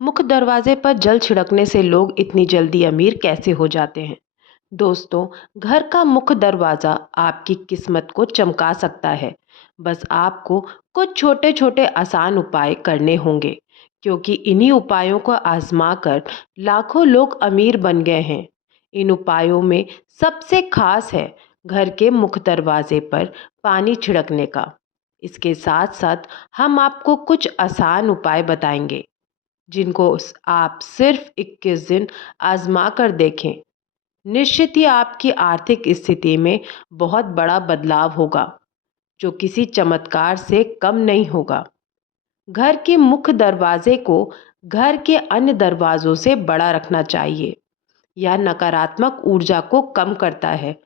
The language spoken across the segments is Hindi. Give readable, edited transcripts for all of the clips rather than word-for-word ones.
मुख्य दरवाजे पर जल छिड़कने से लोग इतनी जल्दी अमीर कैसे हो जाते हैं? दोस्तों, घर का मुख्य दरवाजा आपकी किस्मत को चमका सकता है। बस आपको कुछ छोटे छोटे आसान उपाय करने होंगे, क्योंकि इन्हीं उपायों को आजमा कर लाखों लोग अमीर बन गए हैं। इन उपायों में सबसे खास है घर के मुख्य दरवाजे पर पानी छिड़कने का। इसके साथ साथ हम आपको कुछ आसान उपाय बताएंगे जिनको आप सिर्फ 21 दिन आजमा कर देखें। निश्चित ही आपकी आर्थिक स्थिति में बहुत बड़ा बदलाव होगा, जो किसी चमत्कार से कम नहीं होगा। घर के मुख्य दरवाजे को घर के अन्य दरवाजों से बड़ा रखना चाहिए। यह नकारात्मक ऊर्जा को कम करता है।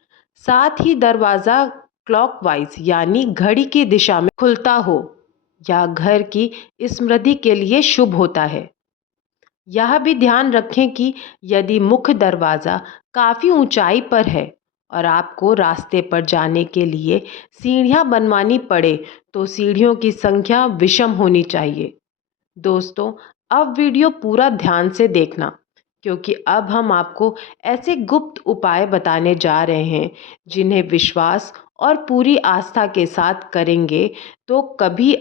साथ ही दरवाजा क्लॉकवाइज यानी घड़ी की दिशा में खुलता हो, या घर की स्मृति के लिए शुभ होता है। यह भी ध्यान रखें कि यदि मुख्य दरवाज़ा काफ़ी ऊंचाई पर है और आपको रास्ते पर जाने के लिए सीढ़ियां बनवानी पड़े, तो सीढ़ियों की संख्या विषम होनी चाहिए। दोस्तों, अब वीडियो पूरा ध्यान से देखना, क्योंकि अब हम आपको ऐसे गुप्त उपाय बताने जा रहे हैं जिन्हें विश्वास और पूरी आस्था के साथ करेंगे तो तभी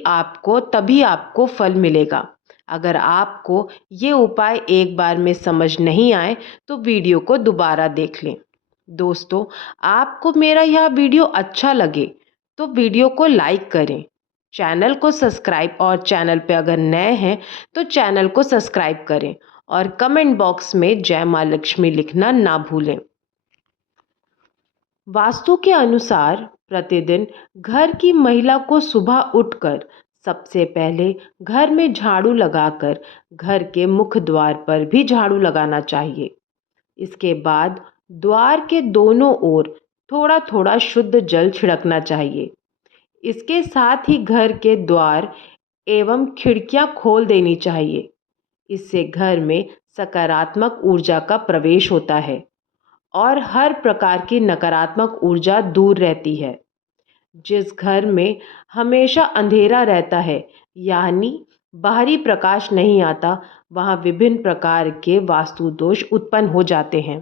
आपको फल मिलेगा। अगर आपको ये उपाय एक बार में समझ नहीं आए तो वीडियो को दोबारा देख लें। दोस्तों, आपको मेरा यह वीडियो अच्छा लगे तो वीडियो को लाइक करें, चैनल पे अगर नए हैं तो चैनल को सब्सक्राइब करें और कमेंट बॉक्स में जय माँ लक्ष्मी लिखना ना भूलें। वास्तु के अनुसार प्रतिदिन घर की महिला को सुबह उठकर सबसे पहले घर में झाड़ू लगाकर घर के मुख्य द्वार पर भी झाड़ू लगाना चाहिए। इसके बाद द्वार के दोनों ओर थोड़ा थोड़ा शुद्ध जल छिड़कना चाहिए। इसके साथ ही घर के द्वार एवं खिड़कियां खोल देनी चाहिए। इससे घर में सकारात्मक ऊर्जा का प्रवेश होता है और हर प्रकार की नकारात्मक ऊर्जा दूर रहती है। जिस घर में हमेशा अंधेरा रहता है, यानी बाहरी प्रकाश नहीं आता, वहाँ विभिन्न प्रकार के वास्तु दोष उत्पन्न हो जाते हैं।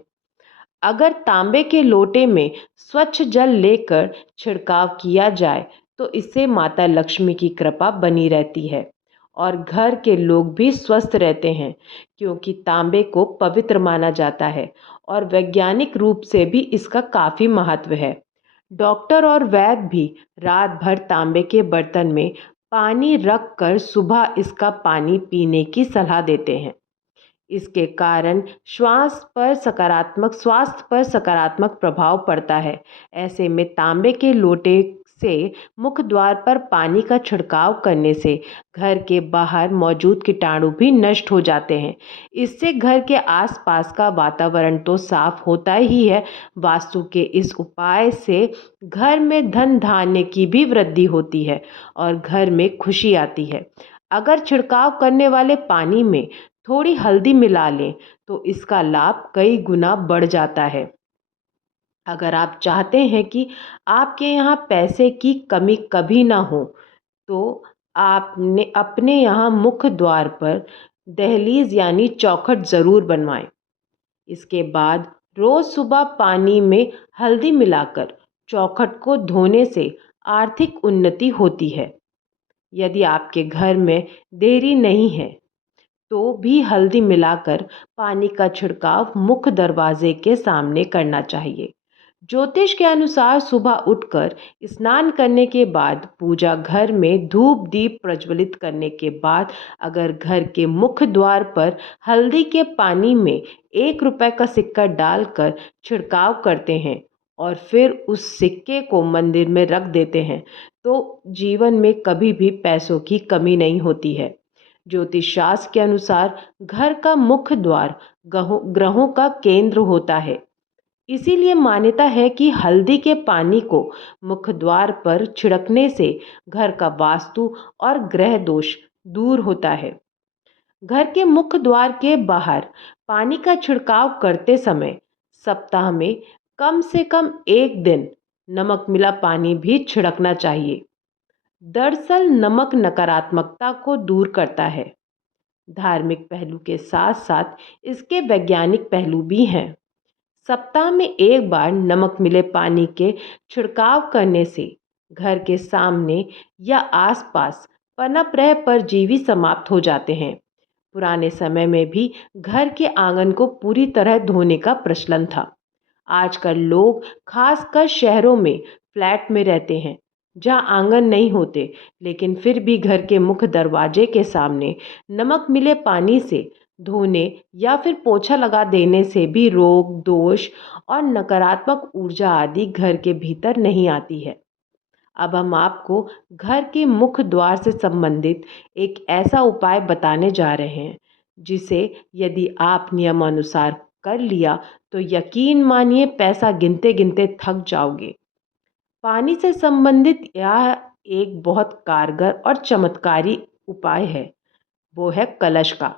अगर तांबे के लोटे में स्वच्छ जल लेकर छिड़काव किया जाए तो इससे माता लक्ष्मी की कृपा बनी रहती है और घर के लोग भी स्वस्थ रहते हैं, क्योंकि तांबे को पवित्र माना जाता है और वैज्ञानिक रूप से भी इसका काफ़ी महत्व है। डॉक्टर और वैद्य भी रात भर तांबे के बर्तन में पानी रख कर सुबह इसका पानी पीने की सलाह देते हैं। इसके कारण स्वास्थ्य पर सकारात्मक प्रभाव पड़ता है। ऐसे में तांबे के लोटे से मुख्य द्वार पर पानी का छिड़काव करने से घर के बाहर मौजूद कीटाणु भी नष्ट हो जाते हैं। इससे घर के आसपास का वातावरण तो साफ होता ही है, वास्तु के इस उपाय से घर में धन धान्य की भी वृद्धि होती है और घर में खुशी आती है। अगर छिड़काव करने वाले पानी में थोड़ी हल्दी मिला लें तो इसका लाभ कई गुना बढ़ जाता है। अगर आप चाहते हैं कि आपके यहाँ पैसे की कमी कभी ना हो, तो आपने अपने यहाँ मुख्य द्वार पर दहलीज यानी चौखट ज़रूर बनवाएं। इसके बाद रोज़ सुबह पानी में हल्दी मिलाकर चौखट को धोने से आर्थिक उन्नति होती है। यदि आपके घर में देरी नहीं है तो भी हल्दी मिलाकर पानी का छिड़काव मुख्य दरवाजे के सामने करना चाहिए। ज्योतिष के अनुसार सुबह उठकर स्नान करने के बाद पूजा घर में धूप दीप प्रज्वलित करने के बाद अगर घर के मुख्य द्वार पर हल्दी के पानी में 1 रुपए का सिक्का डालकर छिड़काव करते हैं और फिर उस सिक्के को मंदिर में रख देते हैं, तो जीवन में कभी भी पैसों की कमी नहीं होती है। ज्योतिष शास्त्र के अनुसार घर का मुख्य द्वार ग्रहों का केंद्र होता है। इसीलिए मान्यता है कि हल्दी के पानी को मुख्य द्वार पर छिड़कने से घर का वास्तु और ग्रह दोष दूर होता है। घर के मुख्य द्वार के बाहर पानी का छिड़काव करते समय सप्ताह में कम से कम 1 दिन नमक मिला पानी भी छिड़कना चाहिए। दरअसल नमक नकारात्मकता को दूर करता है। धार्मिक पहलू के साथ साथ इसके वैज्ञानिक पहलू भी हैं। सप्ताह में एक बार नमक मिले पानी के छिड़काव करने से घर के सामने या आसपास पनप रहे परजीवी समाप्त हो जाते हैं। पुराने समय में भी घर के आंगन को पूरी तरह धोने का प्रचलन था। आजकल लोग खासकर शहरों में फ्लैट में रहते हैं जहां आंगन नहीं होते, लेकिन फिर भी घर के मुख्य दरवाजे के सामने नमक मिले पानी से धोने या फिर पोछा लगा देने से भी रोग दोष और नकारात्मक ऊर्जा आदि घर के भीतर नहीं आती है। अब हम आपको घर के मुख्य द्वार से संबंधित एक ऐसा उपाय बताने जा रहे हैं जिसे यदि आप नियमानुसार कर लिया तो यकीन मानिए पैसा गिनते गिनते थक जाओगे। पानी से संबंधित यह एक बहुत कारगर और चमत्कारी उपाय है, वो है कलश का।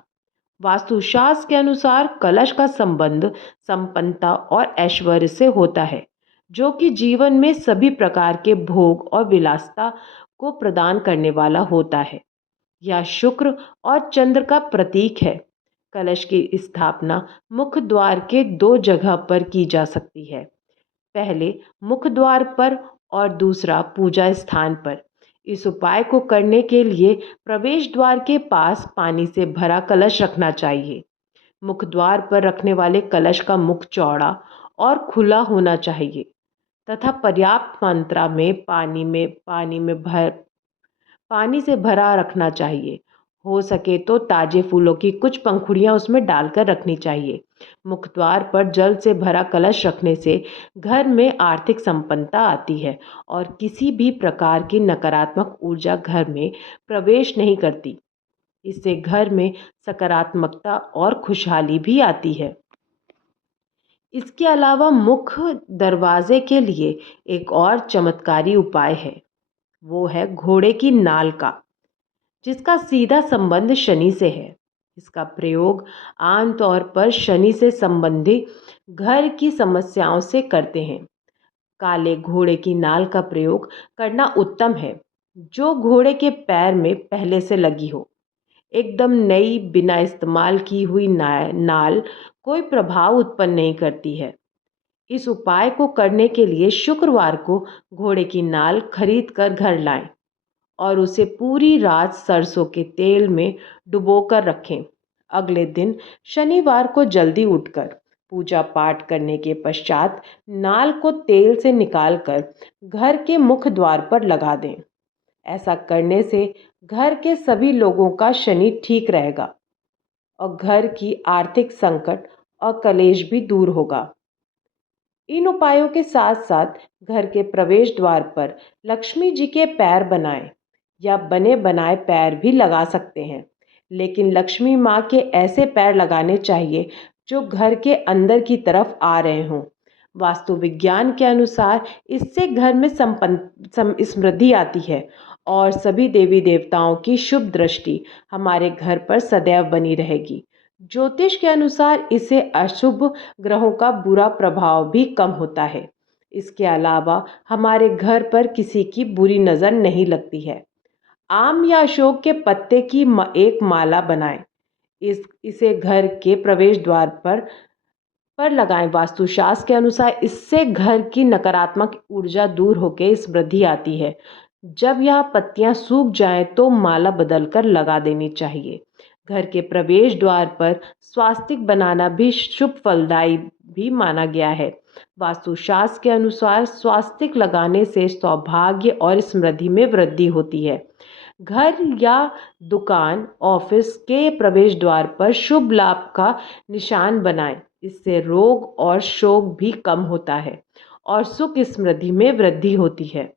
वास्तुशास्त्र के अनुसार कलश का संबंध संपन्नता और ऐश्वर्य से होता है, जो कि जीवन में सभी प्रकार के भोग और विलासिता को प्रदान करने वाला होता है। यह शुक्र और चंद्र का प्रतीक है। कलश की स्थापना मुख्य द्वार के दो जगह पर की जा सकती है, पहले मुख्य द्वार पर और दूसरा पूजा स्थान पर। इस उपाय को करने के लिए प्रवेश द्वार के पास पानी से भरा कलश रखना चाहिए। मुख्य द्वार पर रखने वाले कलश का मुख चौड़ा और खुला होना चाहिए तथा पर्याप्त मात्रा में पानी से भरा रखना चाहिए। हो सके तो ताजे फूलों की कुछ पंखुड़ियां उसमें डालकर रखनी चाहिए। मुख्य द्वार पर जल से भरा कलश रखने से घर में आर्थिक संपन्नता आती है और किसी भी प्रकार की नकारात्मक ऊर्जा घर में प्रवेश नहीं करती। इससे घर में सकारात्मकता और खुशहाली भी आती है। इसके अलावा मुख्य दरवाजे के लिए एक और चमत्कारी उपाय है, वो है घोड़े की नाल का, जिसका सीधा संबंध शनि से है। इसका प्रयोग आमतौर पर शनि से संबंधित घर की समस्याओं से करते हैं। काले घोड़े की नाल का प्रयोग करना उत्तम है, जो घोड़े के पैर में पहले से लगी हो। एकदम नई बिना इस्तेमाल की हुई नाल कोई प्रभाव उत्पन्न नहीं करती है। इस उपाय को करने के लिए शुक्रवार को घोड़े की नाल खरीद कर घर लाएं और उसे पूरी रात सरसों के तेल में डुबोकर रखें। अगले दिन शनिवार को जल्दी उठकर पूजा पाठ करने के पश्चात नाल को तेल से निकालकर घर के मुख्य द्वार पर लगा दें। ऐसा करने से घर के सभी लोगों का शनि ठीक रहेगा और घर की आर्थिक संकट और कलेश भी दूर होगा। इन उपायों के साथ साथ घर के प्रवेश द्वार पर लक्ष्मी जी के पैर बनाएं या बने बनाए पैर भी लगा सकते हैं, लेकिन लक्ष्मी माँ के ऐसे पैर लगाने चाहिए जो घर के अंदर की तरफ आ रहे हों। वास्तु विज्ञान के अनुसार इससे घर में समृद्धि आती है और सभी देवी देवताओं की शुभ दृष्टि हमारे घर पर सदैव बनी रहेगी। ज्योतिष के अनुसार इससे अशुभ ग्रहों का बुरा प्रभाव भी कम होता है। इसके अलावा हमारे घर पर किसी की बुरी नज़र नहीं लगती है। आम या अशोक के पत्ते की एक माला बनाएं। इसे घर के प्रवेश द्वार पर लगाएं। वास्तुशास्त्र के अनुसार इससे घर की नकारात्मक ऊर्जा दूर होकर समृद्धि आती है। जब यह पत्तियां सूख जाएं तो माला बदलकर लगा देनी चाहिए। घर के प्रवेश द्वार पर स्वास्तिक बनाना भी शुभ फलदायी भी माना गया है। वास्तुशास्त्र के अनुसार स्वास्तिक लगाने से सौभाग्य और समृद्धि में वृद्धि होती है। घर या दुकान ऑफिस के प्रवेश द्वार पर शुभ लाभ का निशान बनाएं। इससे रोग और शोक भी कम होता है और सुख समृद्धि में वृद्धि होती है।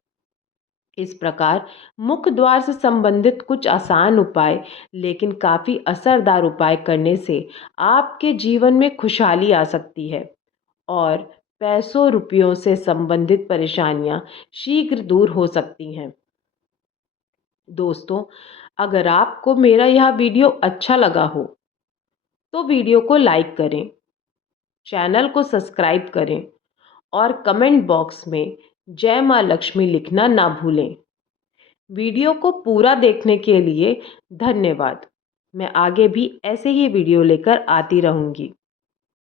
इस प्रकार मुख्य द्वार से संबंधित कुछ आसान उपाय लेकिन काफ़ी असरदार उपाय करने से आपके जीवन में खुशहाली आ सकती है और पैसों रुपयों से संबंधित परेशानियां शीघ्र दूर हो सकती हैं। दोस्तों, अगर आपको मेरा यह वीडियो अच्छा लगा हो तो वीडियो को लाइक करें, चैनल को सब्सक्राइब करें और कमेंट बॉक्स में जय माँ लक्ष्मी लिखना ना भूलें। वीडियो को पूरा देखने के लिए धन्यवाद। मैं आगे भी ऐसे ही वीडियो लेकर आती रहूँगी।